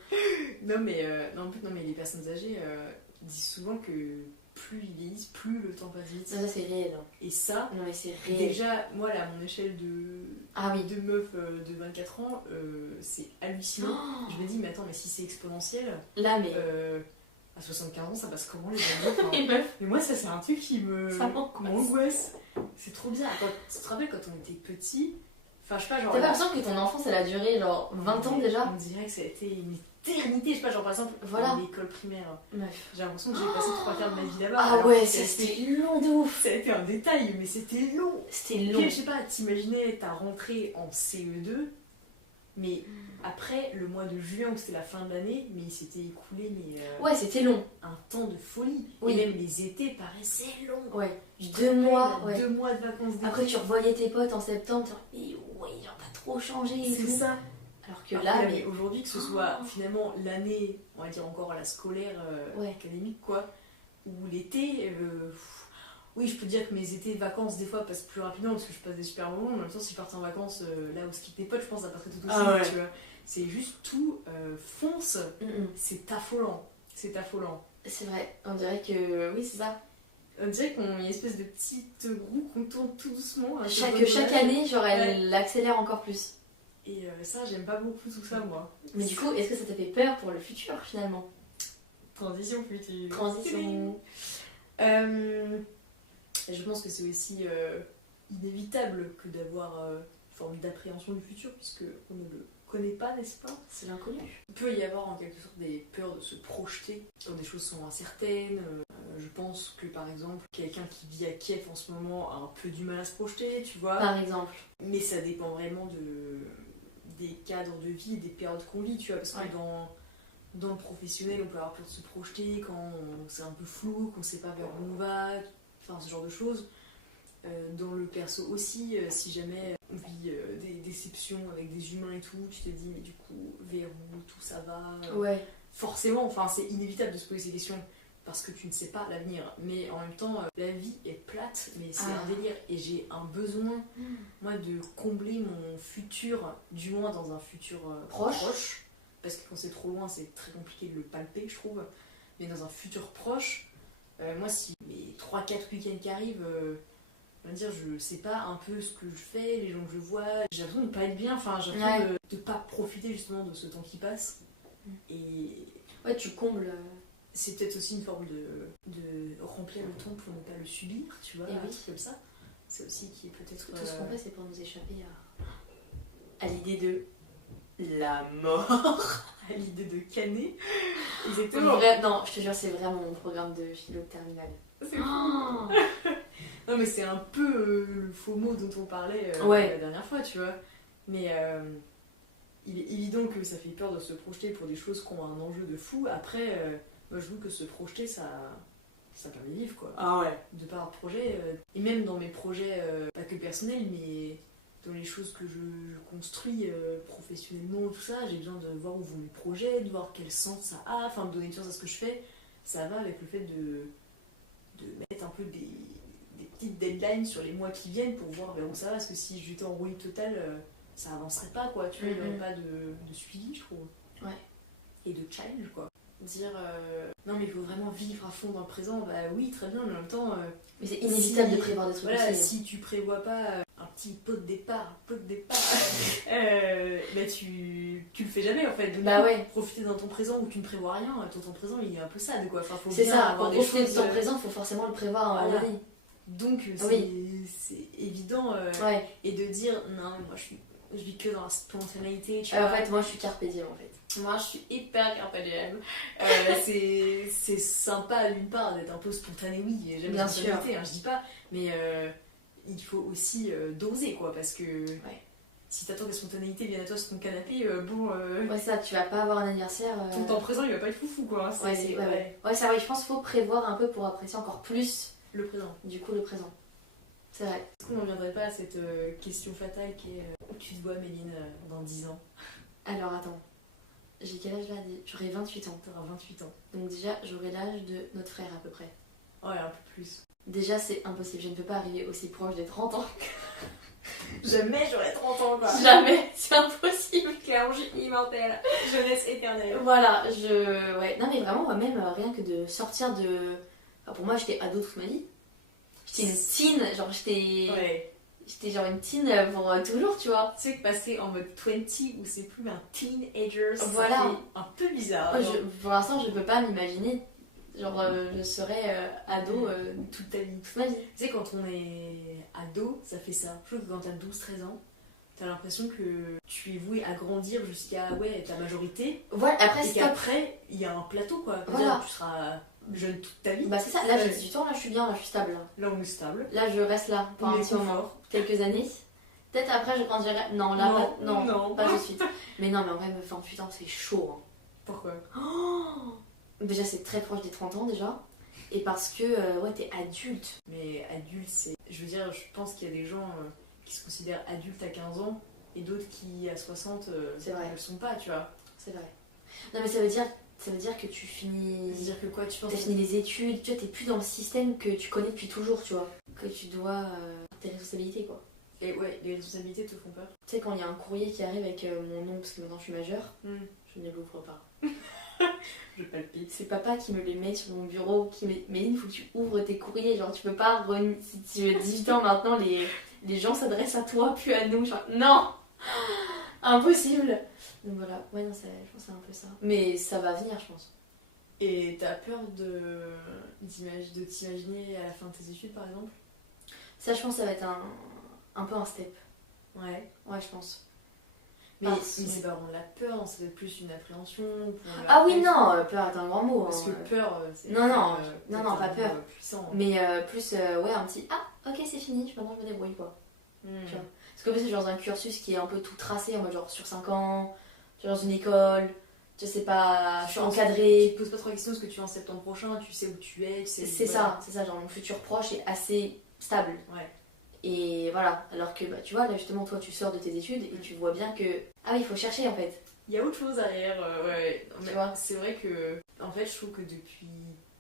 non, mais les personnes âgées disent souvent que plus ils vieillissent, plus le temps passe vite. Non, ça c'est réel. Hein. Et ça, Non, mais c'est réel. déjà, moi, là, à mon échelle de meuf de 24 ans, c'est hallucinant. Oh Je me dis, mais attends, mais si c'est exponentiel, là, mais. à 75 ans, ça passe comment les années enfin, Les meufs, mais moi, ça, c'est un truc qui ça m'angoisse. m'angoisse. C'est trop bien. Tu te rappelles quand on était petit, enfin, je sais pas, genre. T'as pas l'impression que ton enfance elle a duré genre 20 ans déjà? On dirait que ça a été une éternité, je sais pas, genre par exemple, Voilà. l'école primaire. Meuf. J'ai l'impression que j'ai passé 3 quarts de ma vie là-bas. Ah alors ouais, que ça c'était long de ouf. Ça a été un détail, mais c'était long. C'était long. Ok, je sais pas, t'imaginais ta rentrée en CE2, mais après le mois de juin où c'était la fin de l'année, mais il s'était écoulé Ouais, c'était long. un temps de folie. Oui. Et même les étés paraissaient longs. Ouais. Je te 2 rappelle, mois, ouais. 2 mois de vacances d'été. Après tu revoyais tes potes en septembre, tu dis mais ouais, genre t'as trop changé et C'est tout. ça. Alors que Alors là, que mais. aujourd'hui, que ce soit finalement l'année, on va dire encore la scolaire, Ouais. académique, quoi, ou l'été, oui, je peux dire que mes étés de vacances, des fois, passent plus rapidement parce que je passe des super moments, mais en même temps, si je partais en vacances là où ski tes potes, je pense que ça passerait tout aussi Ah ouais. vite, tu vois. C'est juste tout fonce, c'est affolant. C'est affolant. C'est vrai, on dirait que. Oui, c'est ça. On dirait qu'on a une espèce de petite roue qu'on tourne tout doucement. à ce Chaque bonheur. année, genre elle accélère encore plus. Et ça, j'aime pas beaucoup tout ça, moi. Mais du coup, est-ce que ça t'a fait peur pour le futur finalement? Transition future. Transition. Je pense que c'est aussi inévitable que d'avoir une forme d'appréhension du futur, puisque on ne le connaît pas, n'est-ce pas? C'est l'inconnu. Il peut y avoir en quelque sorte des peurs de se projeter quand des choses sont incertaines. Je pense que par exemple, quelqu'un qui vit à Kiev en ce moment a un peu du mal à se projeter, tu vois. Par exemple. Mais ça dépend vraiment des cadres de vie, des périodes qu'on vit, tu vois, parce que Ouais. dans le professionnel, on peut avoir peur de se projeter quand c'est un peu flou, qu'on sait pas vers où on va, enfin ce genre de choses. Dans le perso aussi, si jamais on vit des déceptions avec des humains et tout, tu te dis mais du coup vers où tout ça va Ouais. Forcément, enfin c'est inévitable de se poser ces questions parce que tu ne sais pas l'avenir, mais en même temps la vie est plate, mais c'est un délire et j'ai un besoin moi de combler mon futur, du moins dans un futur proche, parce que quand c'est trop loin c'est très compliqué de le palper je trouve, mais dans un futur proche, moi si mes 3-4 week-ends qui arrivent, on va dire je sais pas un peu ce que je fais, les gens que je vois, j'ai l'impression de pas être bien, enfin j'ai l'impression de pas profiter justement de ce temps qui passe. Et ouais, tu combles. C'est peut-être aussi une forme de remplir le temps pour ne pas le subir, tu vois, Et un oui. truc comme ça. C'est aussi qui est peut-être... Tout ce qu'on fait, c'est pour nous échapper à l'idée de la mort. à l'idée de canner. Exactement. Non, je te jure, c'est vraiment mon programme de philo de terminale. C'est fou. Non mais c'est un peu le faux mot dont on parlait la dernière fois, tu vois. Mais il est évident que ça fait peur de se projeter pour des choses qui ont un enjeu de fou. Après, moi je trouve que se projeter, ça permet de vivre, quoi. Ah ouais. De par projet, et même dans mes projets, pas que personnels, mais dans les choses que je construis professionnellement, tout ça, j'ai besoin de voir où vont mes projets, de voir quel sens ça a, enfin de donner du sens à ce que je fais. Ça va avec le fait de mettre un peu des petites deadlines sur les mois qui viennent pour voir vers où ça va, parce que si j'étais en rouille totale, ça avancerait pas, quoi, tu vois, il n'y aurait pas de suivi, je trouve. Ouais. Et de challenge, quoi. Dire non mais il faut vraiment vivre à fond dans le présent, bah oui très bien, mais en même temps mais c'est inévitable si, de prévoir des trucs voilà, aussi. si tu prévois pas un petit pot de départ, bah tu le fais jamais en fait. Donc, Bah ouais. profiter d'un temps présent où tu ne prévois rien, ton temps présent il est un peu sad quoi. Enfin, faut C'est bien ça, avoir pour des profiter choses. du temps présent, il faut forcément le prévoir à un moment donné. Donc Oui. c'est évident. Ouais. Et de dire non, mais moi je vis que dans la spontanéité. Tu En vois. fait, moi je suis carpe diem en fait. Moi je suis hyper carpe diem. C'est sympa d'une part d'être un peu spontané, oui, j'aime Bien la spontanéité, hein, je dis pas, mais il faut aussi doser quoi, parce que si t'attends que la spontanéité vienne à toi sur ton canapé, Ouais, ça, tu vas pas avoir un anniversaire. ton temps présent il va pas être foufou quoi. Hein, Ouais, ça va, je pense qu'il faut prévoir un peu pour apprécier encore plus le présent. du coup le présent. C'est vrai. Est-ce qu'on n'en viendrait pas à cette question fatale qui est où tu te vois, Méline, dans 10 ans? Alors attends, j'ai quel âge là? J'aurai 28 ans. T'auras 28 ans. Donc déjà, j'aurai l'âge de notre frère à peu près. Ouais, un peu plus. Déjà, c'est impossible, je ne peux pas arriver aussi proche des 30 ans. Jamais j'aurai 30 ans quoi. Jamais, c'est impossible. Clairement, je suis immortelle. Jeunesse éternelle. Voilà, ouais. Non mais vraiment, moi même, rien que de sortir de... Enfin, pour moi, j'étais ado toute ma vie. J'étais une teen, genre j'étais... Ouais. J'étais genre une teen pour toujours, tu vois. Tu sais que passer en mode 20 où c'est plus un teenager, ça Voilà. fait un peu bizarre. Moi, pour l'instant, je peux pas m'imaginer. Genre, je serais ado toute ta vie. toute ma vie. Tu sais, quand on est ado, ça fait ça. Je trouve que quand t'as 12-13 ans, t'as l'impression que tu es voué à grandir jusqu'à ta majorité. Voilà, après, Et c'est qu'après, il y a un plateau quoi. Voilà. Tu seras jeune toute ta vie. Bah, c'est ça, là j'ai 18 ans, là je suis bien, là je suis stable. Là, on est stable. Là, je reste là pour un petit moment. Quelques années. Peut-être après, je grandirai. Non, là, non. pas de suite. Mais non, mais en vrai, me faire 28 ans, c'est chaud. Hein. Pourquoi? Déjà, c'est très proche des 30 ans déjà. Et parce que, t'es adulte. Mais adulte, c'est. Je veux dire, je pense qu'il y a des gens qui se considèrent adultes à 15 ans et d'autres qui, à 60, C'est vrai. ne le sont pas, tu vois. C'est vrai. Non, mais ça veut dire que tu finis. C'est-à-dire que quoi, tu penses? T'as fini les études, tu vois, t'es plus dans le système que tu connais depuis toujours, tu vois. Que tu dois. Tes responsabilités, quoi. Et ouais, les responsabilités te font peur. Tu sais, quand il y a un courrier qui arrive avec mon nom, parce que maintenant je suis majeure, je ne l'ouvre pas. Je palpite. C'est papa qui me les met sur mon bureau, qui met. Mais il faut que tu ouvres tes courriers, genre tu peux pas. Si tu as 18 ans maintenant, les gens s'adressent à toi, plus à nous. Genre, non! Impossible! Donc voilà, ouais, non, je pense que c'est un peu ça. Mais ça va venir, je pense. Et t'as peur de t'imaginer à la fin de tes études, par exemple? Ça, je pense que ça va être un peu un step. Ouais. Ouais, je pense. Mais Parce- c'est pas vraiment de la peur, non, ça va être plus une appréhension. Ah oui, non, peur est un grand mot. Parce que hein. peur, c'est. Non, non, peut-être non, pas un peur. mot puissant. Mais plus, un petit ah, ok, c'est fini, maintenant je me débrouille quoi. Tu vois. Parce que en plus, c'est genre un cursus qui est un peu tout tracé, en mode genre sur 5 ans, tu es dans une école, je sais pas, je suis Tu encadrée. te poses pas trop la question parce que tu es en septembre prochain, tu sais où tu es, tu sais. C'est ça, genre mon futur proche est assez stable. Ouais. Et voilà, alors que bah, tu vois, là justement, toi tu sors de tes études et tu vois bien que ah oui, il faut chercher en fait. Il y a autre chose derrière, ouais. Tu Mais vois. c'est vrai que, en fait, je trouve que depuis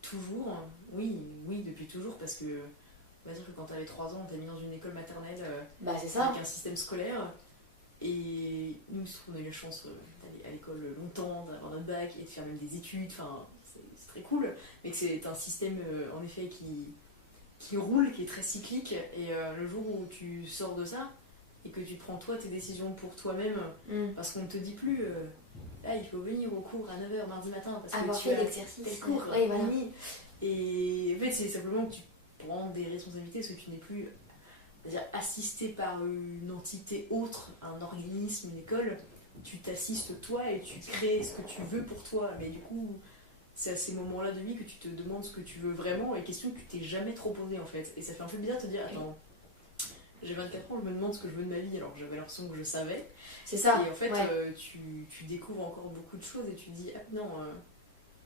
toujours, oui, depuis toujours, parce que, on va dire que quand t'avais 3 ans, on t'a mis dans une école maternelle Bah c'est ça. avec un système scolaire, et nous, on a eu la chance d'aller à l'école longtemps, d'avoir notre bac et de faire même des études, enfin, c'est très cool, mais que c'est un système, en effet, qui roule, qui est très cyclique, et le jour où tu sors de ça, et que tu prends toi tes décisions pour toi-même, parce qu'on ne te dit plus là il faut venir au cours à 9h mardi matin parce que Avoir tu fait as l'exercice. tel cours Ouais, voilà. fini. Et en fait c'est simplement que tu prends des responsabilités parce que tu n'es plus c'est-à-dire assisté par une entité autre, un organisme, une école. Tu t'assistes toi et tu crées ce que tu veux pour toi, mais du coup c'est à ces moments-là de vie que tu te demandes ce que tu veux vraiment et question que tu t'es jamais trop posée en fait, et ça fait un peu bizarre de te dire attends, j'ai 24 ans, je me demande ce que je veux de ma vie, alors que j'avais l'impression que je savais. C'est ça. Et en fait, ouais. tu découvres encore beaucoup de choses et tu te dis, ah non.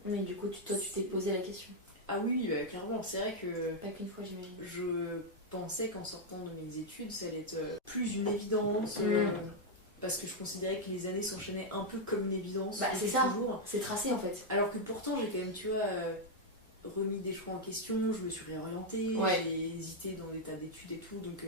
Mais du coup, toi, tu t'es posé la question. Ah oui, clairement, c'est vrai que. Pas qu'une fois, j'imagine. Je pensais qu'en sortant de mes études, ça allait être plus une évidence. Parce que je considérais que les années s'enchaînaient un peu comme une évidence. Bah, c'est ça. Toujours. C'est tracé en fait. Alors que pourtant, j'ai quand même, tu vois. Remis des choix en question, je me suis réorientée, j'ai hésité dans des tas d'études et tout, donc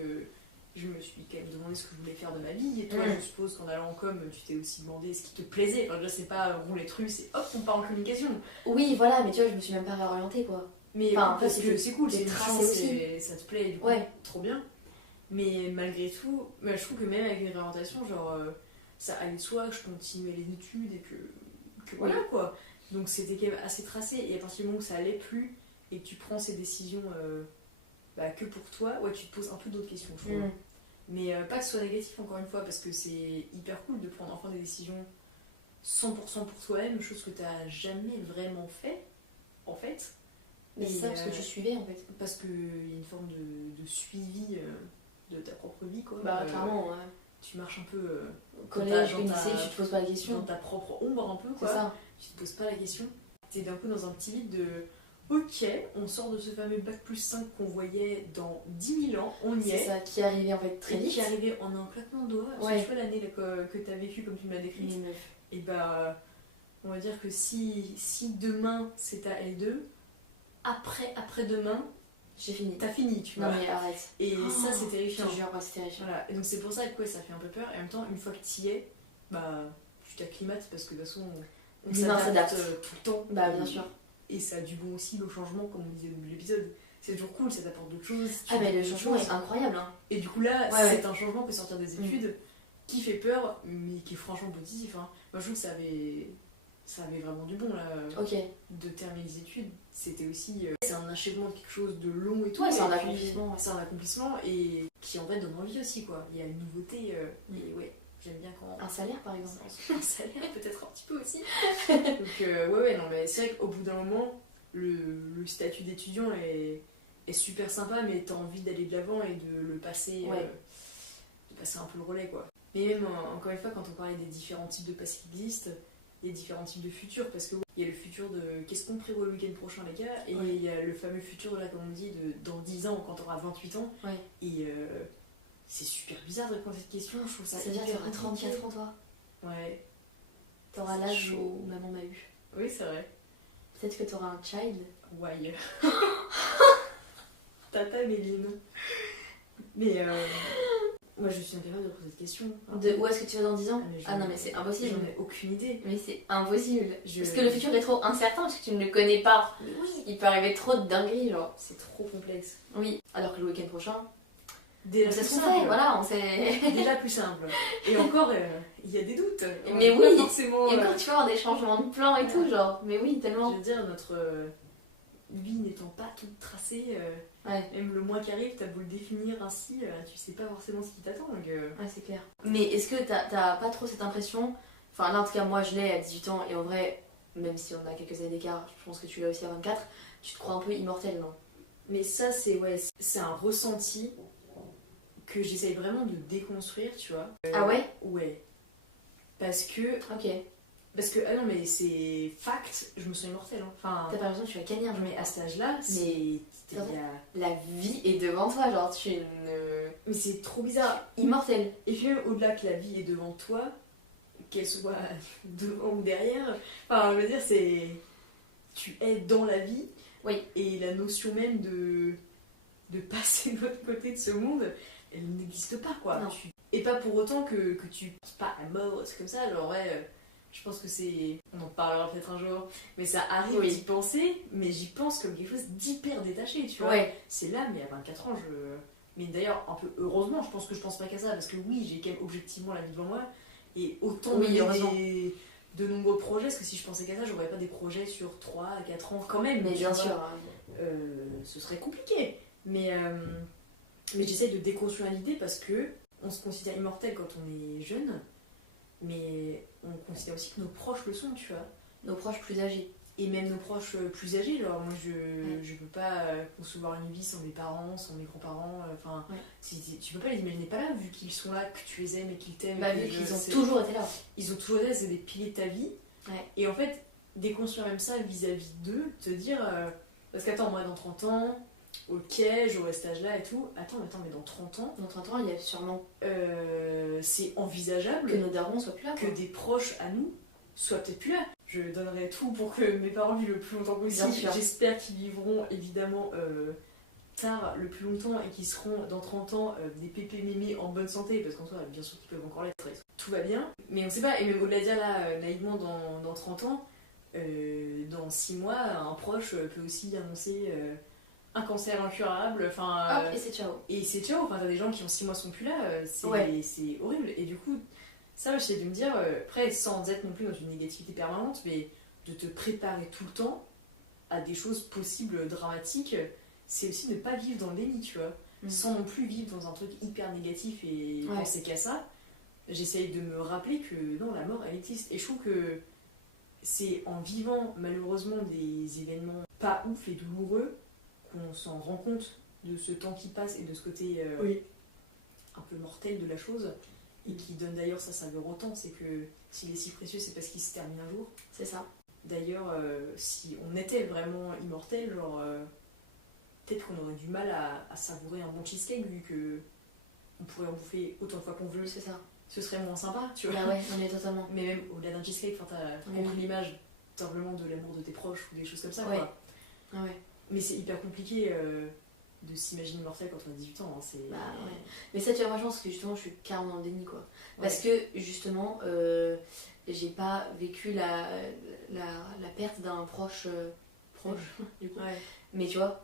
je me suis quand même demandé ce que je voulais faire de ma vie. Et toi, je suppose qu'en allant en com, tu t'es aussi demandé ce qui te plaisait. Enfin, déjà, c'est pas roulette russe, c'est hop, on part en communication. Oui, voilà, mais tu vois, je me suis même pas réorientée quoi. Mais enfin, parce que c'est cool, c'est une tracé chance aussi. et ça te plaît, du coup, trop bien. Mais malgré tout, bah, je trouve que même avec une réorientation, genre, ça allait de soi, je continuais les études et que voilà quoi. Donc c'était quand même assez tracé. Et à partir du moment où ça allait plus et que tu prends ces décisions bah, que pour toi, ouais, tu te poses un peu d'autres questions, je trouve. Mais pas que ce soit négatif, encore une fois, parce que c'est hyper cool de prendre enfin des décisions 100% pour toi-même, chose que tu n'as jamais vraiment fait, en fait. Mais c'est ça, parce que tu suivais en fait. Parce qu'il y a une forme de suivi de ta propre vie, quoi. Bah, clairement, ouais. Tu marches un peu. Collège, lycée, tu te poses pas la question. Dans ta propre ombre, un peu, quoi. C'est ça. Tu te poses pas la question. T'es d'un coup dans un petit vide de. Ok, on sort de ce fameux bac plus 5 qu'on voyait dans 10 000 ans, on y est. C'est ça, qui est arrivé en fait très vite. Qui est arrivé en un claquement de doigts. Ouais. Je sais pas l'année que t'as vécu comme tu me l'as décrite. Et bah, on va dire que si demain c'est ta L2, après-demain, j'ai fini. T'as fini, tu vois. Non mais arrête. Et ça, c'est terrifiant. Je te jure, c'est terrifiant. Voilà. Et donc c'est pour ça que ça fait un peu peur. Et en même temps, une fois que t'y es, bah, tu t'acclimates parce que de toute façon, on s'adapte tout le temps. Bah, bien sûr. Et ça a du bon aussi, le changement, comme on disait au début de l'épisode. C'est toujours cool, ça t'apporte d'autres choses. Ah, mais le changement est incroyable. Hein. Et du coup, là, c'est un changement que sortir des études qui fait peur, mais qui est franchement positif. Hein. Moi, je trouve que ça avait vraiment du bon, là. De terminer les études. C'était aussi. C'est un achèvement de quelque chose de long et tout. Ouais, c'est un accomplissement. C'est un accomplissement et qui en fait donne envie aussi, quoi. Il y a une nouveauté. Et ouais, j'aime bien quand. Un salaire, par exemple. Un salaire, peut-être un petit peu aussi. Donc, ouais, non, mais c'est vrai qu'au bout d'un moment, le statut d'étudiant est super sympa, mais t'as envie d'aller de l'avant et de le passer. De passer un peu le relais, quoi. Mais même, encore une fois, quand on parlait des différents types de passés qui existent, il y a différents types de futurs, parce qu'il y a le futur de qu'est-ce qu'on prévoit le week-end prochain, les gars, et il y a le fameux futur, là, comme on dit, de dans 10 ans, quand t'auras 28 ans. Et c'est super bizarre de répondre à cette question, je trouve ça. C'est-à-dire que t'auras 34 ans, toi. Ouais. T'auras l'âge où maman m'a eu. Oui, c'est vrai. Peut-être que t'auras un child. Ouais. Tata Méline. Mais moi je suis incapable de poser cette question. De où est-ce que tu vas dans 10 ans? Ah non mais c'est impossible. J'en ai aucune idée. Mais c'est impossible. Parce que le futur est trop incertain parce que tu ne le connais pas. Oui. Il peut arriver trop de dingueries, genre. C'est trop complexe. Oui. Alors que le week-end prochain, déjà on sait plus ce qu'on simple. fait, voilà, on sait. Déjà plus simple. Et encore, il y a des doutes. Mais oui. Forcément, et encore tu peux avoir des changements de plan et tout, genre. Mais oui, tellement. Je veux dire, notre vie n'étant pas toute tracée, même le mois qui arrive, t'as beau le définir ainsi, tu sais pas forcément ce qui t'attend. Donc, ouais, c'est clair. Mais est-ce que t'as pas trop cette impression, enfin là en tout cas moi je l'ai à 18 ans et en vrai, même si on a quelques années d'écart, je pense que tu l'as aussi à 24, tu te crois un peu immortel, non? Mais ça c'est un ressenti que j'essaye vraiment de déconstruire, tu vois. Ah ouais? Ouais. Parce que... Ok. Parce que, ah non, mais c'est fact, je me sens immortelle. Hein. Enfin, t'as pas l'impression que tu vas gagner un jour. Mais à cet âge-là, c'est... La vie est devant toi, genre tu es une... Mais c'est trop bizarre. Immortelle. Et puis même au-delà que la vie est devant toi, qu'elle soit devant ou derrière, enfin, je veux dire, c'est... Tu es dans la vie. Oui. Et la notion même de passer de l'autre côté de ce monde, elle n'existe pas, quoi. Non. Et pas pour autant que tu penses pas à mort, c'est comme ça, genre, ouais... Je pense que c'est... On en parlera peut-être un jour. Mais ça arrive d'y penser, mais j'y pense comme quelque chose d'hyper détaché, tu vois. Ouais. C'est là, mais à 24 ans, Mais d'ailleurs, un peu heureusement, je pense que je pense pas qu'à ça. Parce que oui, j'ai quand même objectivement la vie devant moi. Et autant de nombreux projets. Parce que si je pensais qu'à ça, j'aurais pas des projets sur 3 à 4 ans quand même. Mais bien sûr. Ce serait compliqué. Mais j'essaie de déconstruire l'idée parce que on se considère immortel quand on est jeune. Mais on considère aussi que nos proches le sont, tu vois. Nos proches plus âgés. Et même nos proches plus âgés, genre moi je peux pas concevoir une vie sans mes parents, sans mes grands-parents, enfin tu peux pas les imaginer pas là vu qu'ils sont là, que tu les aimes et qu'ils t'aiment. Bah vu qu'ils ont toujours été là. Ils ont toujours été là, c'est des piliers de ta vie. Ouais. Et en fait, déconstruire même ça vis-à-vis d'eux, te dire, parce qu'attends, moi dans 30 ans, ok, j'aurai cet âge-là et tout. Attends, mais dans 30 ans... Dans 30 ans, il y a sûrement... c'est envisageable... Que nos darons soient plus là. Que des proches à nous soient peut-être plus là. Je donnerai tout pour que mes parents vivent le plus longtemps possible. J'espère qu'ils vivront évidemment tard le plus longtemps et qu'ils seront dans 30 ans des pépés mémés en bonne santé. Parce qu'en soi, bien sûr qu'ils peuvent encore l'être. Tout va bien. Mais on sait pas. Et même au-delà de dire là, naïvement, dans 30 ans, dans 6 mois, un proche peut aussi annoncer... un cancer incurable, enfin... Hop, et c'est ciao. Et c'est ciao, enfin t'as des gens qui en 6 mois sont plus là, c'est horrible. Et du coup, ça j'essaie de me dire, après sans être non plus dans une négativité permanente, mais de te préparer tout le temps à des choses possibles dramatiques, c'est aussi ne pas vivre dans le déni, tu vois. Sans non plus vivre dans un truc hyper négatif et penser qu'à ça. J'essaye de me rappeler que non, la mort elle existe. Et je trouve que c'est en vivant malheureusement des événements pas ouf et douloureux qu'on s'en rend compte de ce temps qui passe et de ce côté un peu mortel de la chose, et qui donne d'ailleurs sa saveur au temps. C'est que s'il est si précieux, c'est parce qu'il se termine un jour. C'est ça. D'ailleurs, si on était vraiment immortel, genre peut-être qu'on aurait du mal à savourer un bon cheesecake, vu que on pourrait en bouffer autant de fois qu'on veut. C'est ça. Ce serait moins sympa, tu vois. Bah ouais, on est totalement. Mais même au-delà d'un cheesecake, t'as compris l'image simplement de l'amour de tes proches ou des choses comme ça, quoi. Ouais. Mais c'est hyper compliqué de s'imaginer immortel quand on a 18 ans. Hein, bah ouais. Mais ça, tu vois, moi je pense que justement je suis carrément dans le déni, quoi. Parce que justement, j'ai pas vécu la perte d'un proche, du coup. Mais tu vois.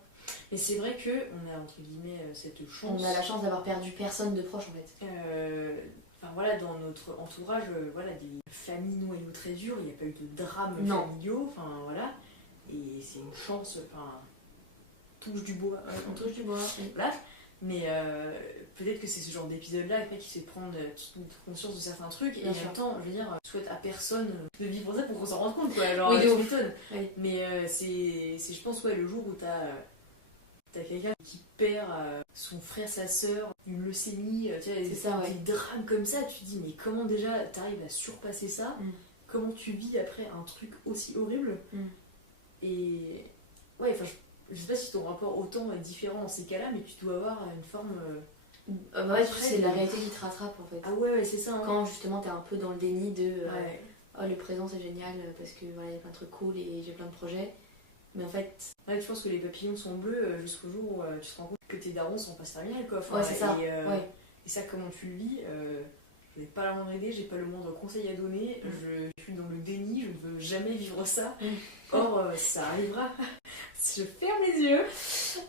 Mais c'est vrai qu'on a entre guillemets cette chance. On a la chance d'avoir perdu personne de proche en fait. Enfin voilà, dans notre entourage, voilà, des familles noyaux très dures, il n'y a pas eu de drames familiaux, enfin voilà. Et c'est une chance, enfin, touche du bois. On touche du bois. Voilà. Mais peut-être que c'est ce genre d'épisode-là après qui fait prendre toute conscience de certains trucs. Et en même temps, je veux dire, je souhaite à personne de vivre ça pour qu'on s'en rende compte, quoi. Genre, tu m'étonnes. Oui. Mais c'est, je pense, le jour où t'as quelqu'un qui perd son frère, sa sœur, une leucémie, tu vois, des drames comme ça, tu te dis, mais comment déjà t'arrives à surpasser ça? Comment tu vis après un truc aussi horrible? Et ouais, enfin, je sais pas si ton rapport au temps est différent dans ces cas-là, mais tu dois avoir une forme. C'est la réalité qui te rattrape en fait. Ah ouais, c'est ça. Hein. Quand justement t'es un peu dans le déni de oh, le présent c'est génial parce que voilà, y a plein de trucs cool et j'ai plein de projets. Mais en fait. Ouais, je pense que les papillons sont bleus jusqu'au jour où tu te rends compte que tes darons sont pas terminales, quoi. Enfin, ouais, c'est ça. Et ça, comment tu le vis je n'ai pas la moindre idée, j'ai pas le moindre conseil à donner, je suis dans le déni, je ne veux jamais vivre ça. Or, ça arrivera. Je ferme les yeux.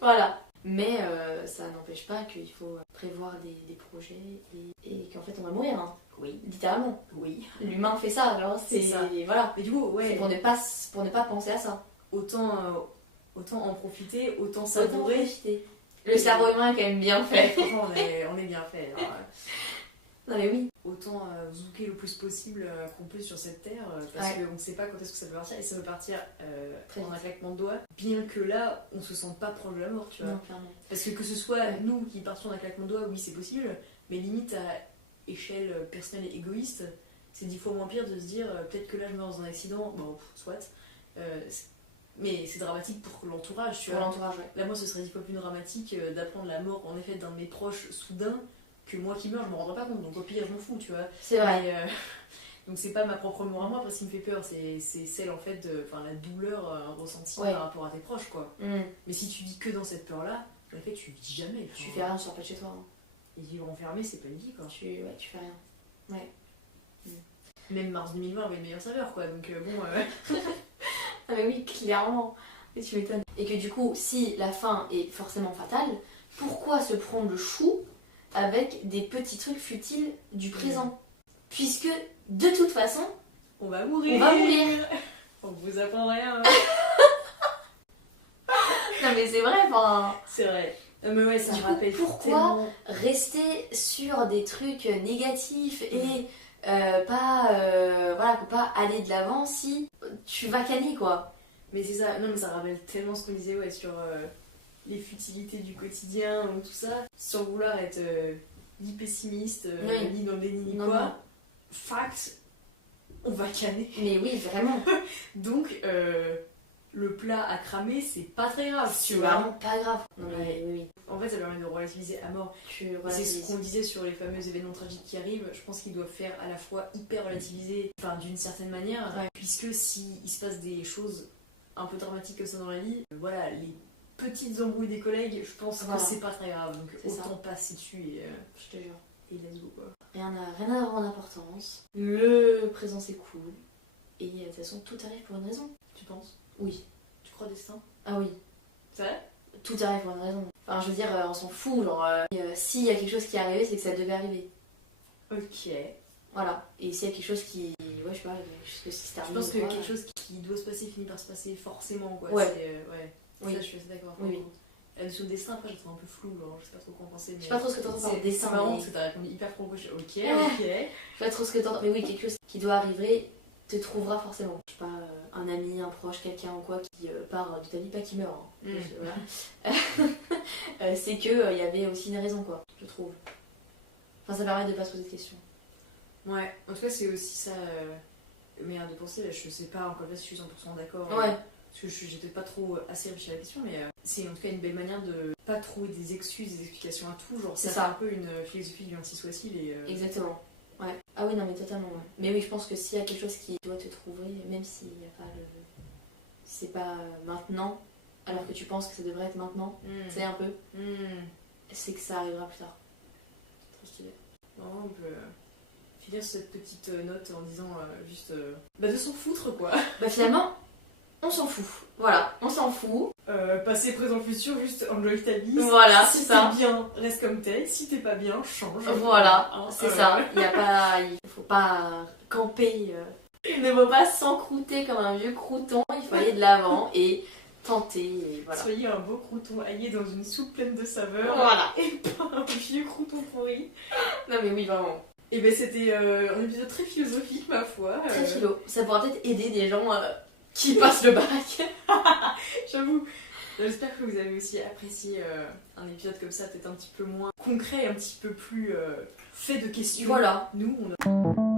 Voilà. Mais ça n'empêche pas qu'il faut prévoir des projets et qu'en fait on va mourir. Hein. Oui. Littéralement. Oui. L'humain fait ça, alors c'est ça. Voilà. Mais du coup, c'est pour ne pas penser à ça. Autant en profiter, autant savourer. Le cerveau humain est quand même bien fait. Franchement, on est bien fait. Alors, non mais oui. Autant zouker le plus possible qu'on peut sur cette terre, parce qu'on ne sait pas quand est-ce que ça peut partir, et ça peut partir en un claquement de doigts, bien que là, on se sente pas proche de la mort, tu vois. Non, clairement. Parce que ce soit nous qui partons en un claquement de doigts, oui c'est possible, mais limite à échelle personnelle et égoïste, c'est 10 fois moins pire de se dire peut-être que là je meurs dans un accident, bon, soit, mais c'est dramatique pour l'entourage, tu vois. Pour l'entourage, ouais. Là, moi, ce serait 10 fois plus dramatique d'apprendre la mort, en effet, d'un de mes proches soudain, que moi qui meurs, je m'en rendrai pas compte, donc au pire, je m'en fous, tu vois. C'est vrai. Mais, donc c'est pas ma propre mort à moi, après, ce qui me fait peur, c'est celle, en fait, la douleur ressentie par rapport à tes proches, quoi. Mais si tu vis que dans cette peur-là, en fait, tu vis jamais. Tu fais rien, tu sors pas de chez toi. Hein. Et vivre enfermé, c'est pas une vie, quoi. Tu fais rien. Ouais. Même mars 2020 avait une meilleure saveur, quoi, donc bon... Ah mais oui, clairement. Et tu m'étonnes. Et que du coup, si la fin est forcément fatale, pourquoi se prendre le chou avec des petits trucs futiles du présent? Puisque, de toute façon, on va mourir. On vous apprend rien. Non mais c'est vrai, enfin... C'est vrai. Mais ouais, ça du coup, rappelle pourquoi tellement... rester sur des trucs négatifs et pas aller de l'avant si tu vas canner, quoi. Mais c'est ça, non mais ça rappelle tellement ce qu'on disait sur les futilités du quotidien ou tout ça, sans vouloir être ni pessimiste, ni dans le déni ni quoi. Non. Fact, on va canner. Mais oui, vraiment. Donc le plat à cramer, c'est pas très grave. C'est vraiment pas grave. Non, mais oui. En fait, ça permet de relativiser à mort. C'est ce qu'on disait sur les fameux événements tragiques qui arrivent. Je pense qu'ils doivent faire à la fois hyper relativiser, enfin d'une certaine manière, puisque s'il se passe des choses un peu dramatiques comme ça dans la vie, voilà, les petites embrouilles des collègues, je pense que c'est pas très grave. Donc autant passer dessus et je te jure. Et let's go, quoi. Rien à avoir d'importance. Le présent c'est cool. Et de toute façon, tout arrive pour une raison. Tu penses? Oui. Tu crois au destin? Ah oui. C'est vrai? tout arrive pour une raison. Enfin, je veux dire, on s'en fout, genre, s'il y a quelque chose qui est arrivé, c'est que ça devait arriver. Ok. Voilà. Et s'il y a quelque chose qui. Ouais, je sais pas, juste que si c'est Je terminé. pense que ou quoi, quelque chose qui doit se passer finit par se passer forcément, quoi. Ouais. Ouais. Oui. Ça, je suis assez d'accord. Oui. Sur le destin, après, je trouve un peu flou, genre, je sais pas trop quoi en penser. Je sais pas trop ce que t'entends par dessin. C'est marrant Mais... parce que t'as répondu hyper franco. Ok, ok. Je sais pas trop ce que t'entends. Mais oui, quelque chose qui doit arriver te trouvera forcément. Je sais pas, un ami, un proche, quelqu'un ou quoi qui part de ta vie, pas qui meurt. Hein. Voilà. C'est qu'il y avait aussi une raison, quoi, je trouve. Enfin, ça permet de pas se poser de questions. Ouais, en tout cas, c'est aussi ça. Merde de penser, je sais pas encore là si je suis 100% d'accord. Ouais. Parce que j'étais pas trop assez réfléchi à la question, mais c'est en tout cas une belle manière de pas trouver des excuses, des explications à tout. Genre, C'est ça. Fait un peu une philosophie du ainsi soit-il. Exactement. Ouais. Ah oui, non, mais totalement. Ouais. Mais oui, je pense que s'il y a quelque chose qui doit te trouver, même s'il n'y a pas le. C'est pas maintenant, alors que tu penses que ça devrait être maintenant, c'est un peu. C'est que ça arrivera plus tard. Trop stylé. Vraiment, on peut finir cette petite note en disant juste. Bah, de s'en foutre, quoi. Bah, finalement, on s'en fout. Voilà, on s'en fout. Passé, présent, futur, juste enjoy ta vie. Voilà, si c'est ça. Si t'es bien, reste comme t'es. Si t'es pas bien, change. Voilà, c'est ça. Il faut pas camper. Il ne faut pas s'encrouter comme un vieux crouton. Il faut aller de l'avant et tenter. Et voilà. Soyez un beau crouton aillé dans une soupe pleine de saveurs. Voilà. Et pas un vieux crouton pourri. Non mais oui, vraiment. Et ben c'était un épisode très philosophique, ma foi. Très philo. Ça pourra peut-être aider des gens qui passent le bac. J'avoue. J'espère que vous avez aussi apprécié un épisode comme ça, peut-être un petit peu moins concret, un petit peu plus fait de questions. Voilà. Nous, on a...